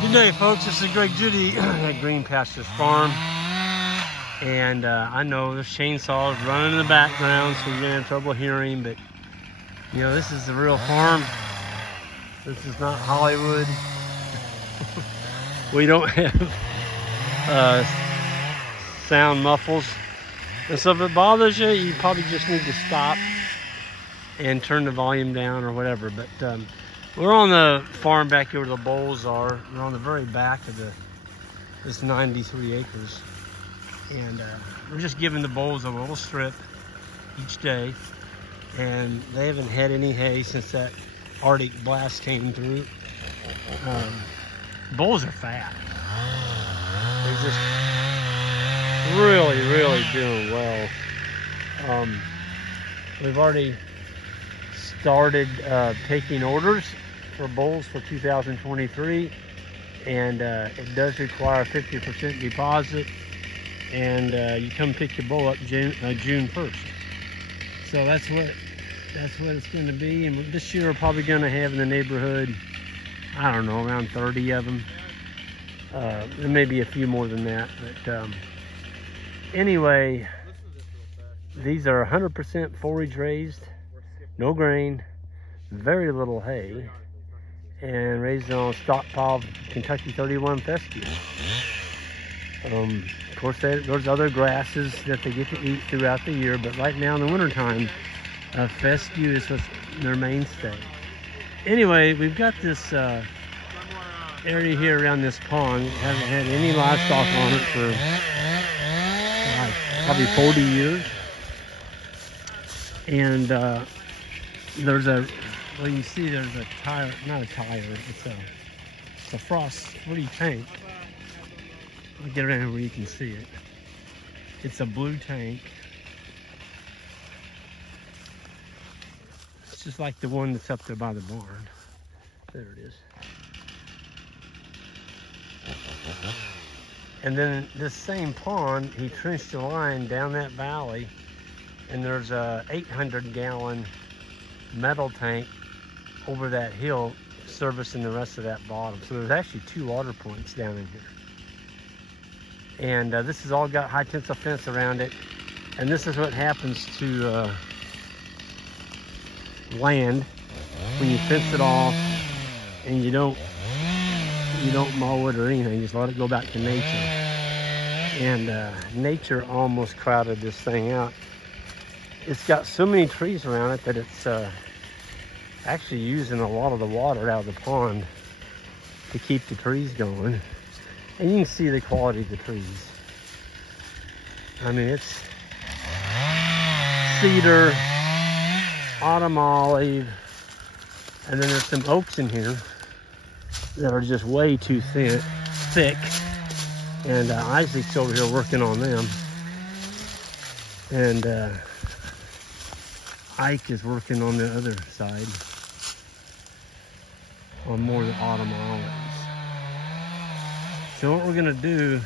Good day, folks. This is Greg Judy at Green Pastures Farm. And I know there's chainsaws running in the background, so you're going to have trouble hearing, but you know, this is the real farm. This is not Hollywood. We don't have sound muffles. And so if it bothers you, you probably just need to stop and turn the volume down or whatever. But we're on the farm back here where the bulls are. We're on the very back of this 93 acres. And we're just giving the bulls a little strip each day. And they haven't had any hay since that Arctic blast came through. Bulls are fat. They're just really doing well. We've already started taking orders for bulls for 2023, and it does require a 50% deposit, and you come pick your bull up June 1st. So that's what it's going to be. And this year we're probably going to have in the neighborhood, I don't know, around 30 of them. There may be a few more than that, but anyway, these are 100% forage raised, no grain, very little hay, and raised on stockpile Kentucky 31 fescue. Of course, there's other grasses that they get to eat throughout the year, but right now in the wintertime, fescue is what's their mainstay. Anyway, we've got this area here around this pond. Haven't had any livestock on it for probably 40 years. And there's a, well, you can see there's a tire, not a tire, it's a frost-free tank. I'll get around here where you can see it. It's a blue tank. It's just like the one that's up there by the barn. There it is. And then this same pond, he trenched a line down that valley, and there's a 800-gallon metal tank over that hill servicing the rest of that bottom. So there's actually 2 water points down in here. And this has all got high tensile fence around it. And this is what happens to land when you fence it off and you don't mow it or anything, just let it go back to nature. And nature almost crowded this thing out. It's got so many trees around it that it's actually using a lot of the water out of the pond to keep the trees going. And you can see the quality of the trees. I mean, it's cedar, autumn olive, and then there's some oaks in here that are just way too thick. And Isaac's over here working on them. And Ike is working on the other side on more of the autumn olives. So what we're gonna do,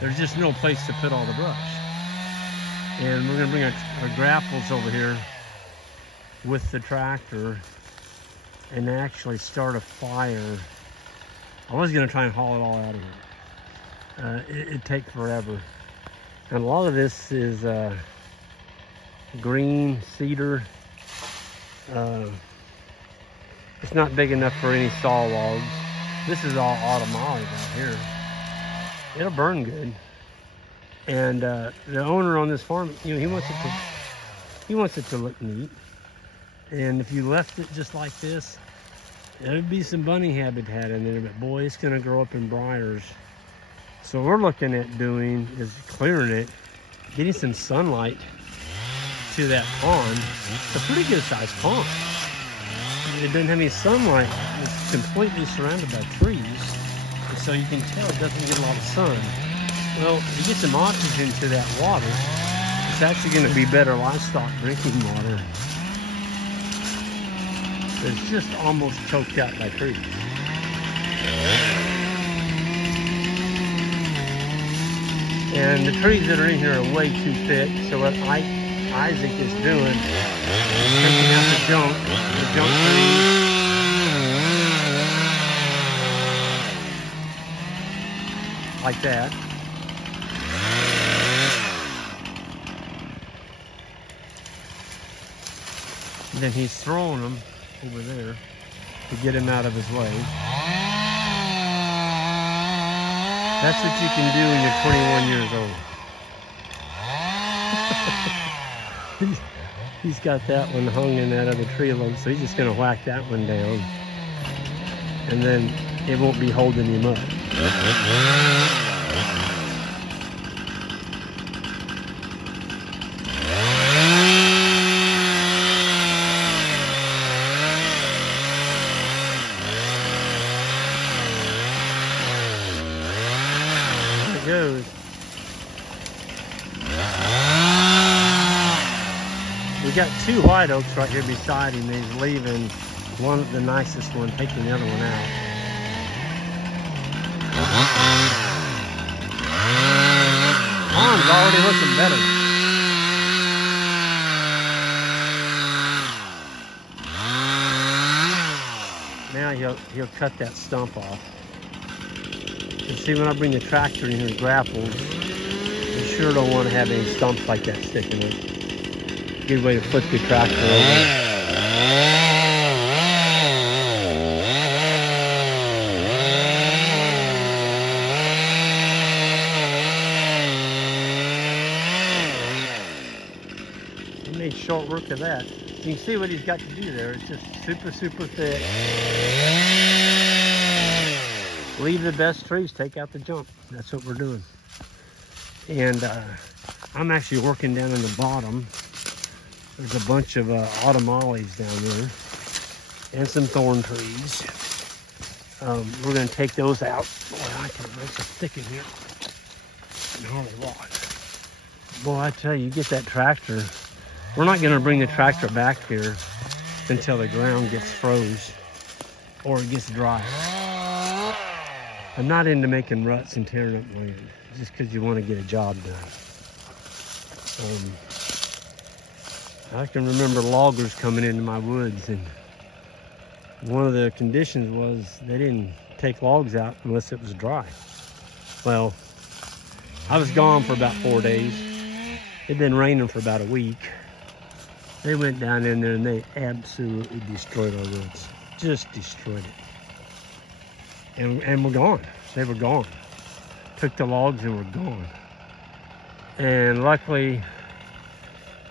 there's just no place to put all the brush. And we're gonna bring our grapples over here with the tractor and actually start a fire. I was gonna try and haul it all out of here. It'd take forever. And a lot of this is green cedar. It's not big enough for any saw logs. This is all autumn olive out here. It'll burn good. And the owner on this farm, you know, he wants it to look neat. And if you left it just like this, there'd be some bunny habitat in there, but boy, it's gonna grow up in briars. So what we're looking at doing is clearing it, getting some sunlight to that pond. It's a pretty good sized pond. It doesn't have any sunlight. It's completely surrounded by trees. And so you can tell it doesn't get a lot of sun. Well, you get some oxygen to that water, it's actually going to be better livestock drinking water. It's just almost choked out by trees. And the trees that are in here are way too thick, so what Isaac is doing, taking out the junk trees, like that. And then he's throwing them over there to get him out of his way. That's what you can do when you're 21 years old. He's got that one hung in that other tree limb, so he's just gonna whack that one down. And then it won't be holding him up. There it goes. We got two white oaks right here beside him. He's leaving one, the nicest one, taking the other one out. Arm's already looking better. Now he'll cut that stump off. You see, when I bring the tractor in here grapples, you sure don't want to have any stumps like that sticking in. Good way to flip the tractor over. He made short work of that. You can see what he's got to do there. It's just super, super thick. Leave the best trees, take out the junk. That's what we're doing. And I'm actually working down in the bottom. There's a bunch of autumn olives down there and some thorn trees. We're going to take those out. Boy, I tell you, it's thick in here. And holy Lord. Boy, I tell you, get that tractor. We're not going to bring the tractor back here until the ground gets froze or it gets dry. I'm not into making ruts and tearing up land just because you want to get a job done. I can remember loggers coming into my woods, and one of the conditions was they didn't take logs out unless it was dry. Well, I was gone for about 4 days. It'd been raining for about a week. They went down in there and they absolutely destroyed our woods. Just destroyed it. And we're gone. They were gone. Took the logs and were gone. And luckily,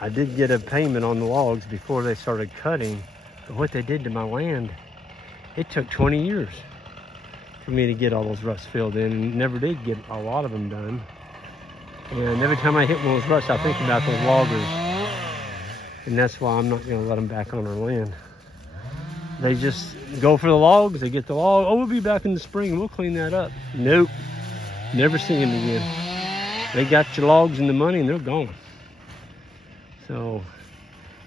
I did get a payment on the logs before they started cutting. But what they did to my land, it took 20 years for me to get all those ruts filled in, and never did get a lot of them done. And every time I hit one of those ruts, I think about those loggers. And that's why I'm not going to let them back on our land. They just go for the logs, they get the log. Oh, we'll be back in the spring and we'll clean that up. Nope, never see them again. They got your logs and the money and they're gone. So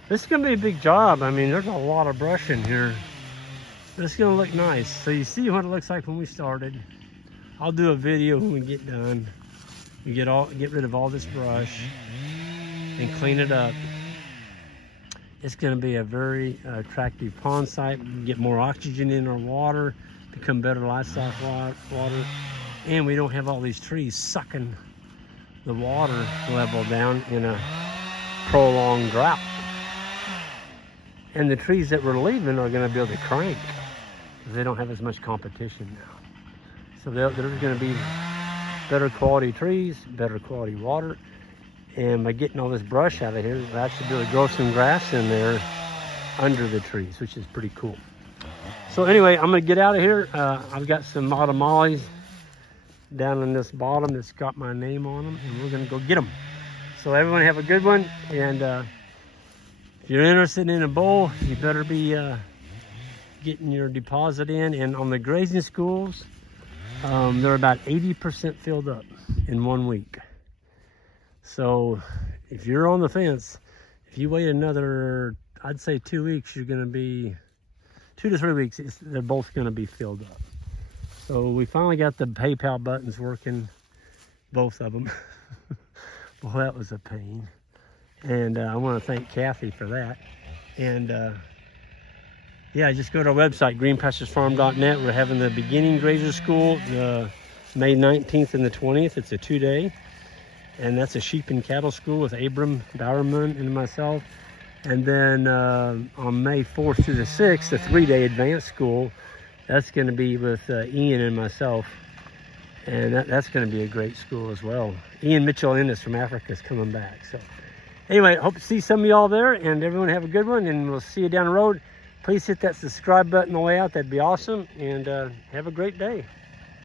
this is going to be a big job. I mean, there's a lot of brush in here. It's going to look nice. So you see what it looks like when we started. I'll do a video when we get done. We get rid of all this brush and clean it up. It's going to be a very attractive pond site. We can get more oxygen in our water, become better livestock water, and we don't have all these trees sucking the water level down in a prolonged drought. And the trees that we're leaving are going to be able to crank because they don't have as much competition now. So there's going to be better quality trees, better quality water. And by getting all this brush out of here, we'll actually be able to grow some grass in there under the trees, which is pretty cool. So anyway, I'm going to get out of here. I've got some autumn olives down in this bottom that's got my name on them, and we're going to go get them. So everyone have a good one. And if you're interested in a bull, you better be getting your deposit in. And on the grazing schools, they're about 80% filled up in 1 week. So if you're on the fence, if you wait another, I'd say 2 weeks, you're going to be 2 to 3 weeks. They're both going to be filled up. So we finally got the PayPal buttons working, both of them. Well, that was a pain. And I want to thank Kathy for that. And yeah, just go to our website, greenpasturesfarm.net. We're having the beginning grazer school, the May 19th and the 20th. It's a 2-day. And that's a sheep and cattle school with Abram Bowerman and myself. And then on May 4th through the 6th, a 3-day advanced school. That's going to be with Ian and myself. And that's going to be a great school as well. Ian Mitchell-Ennis from Africa is coming back. So anyway, hope to see some of y'all there, and everyone have a good one, and we'll see you down the road. Please hit that subscribe button on the way out. That'd be awesome, and have a great day.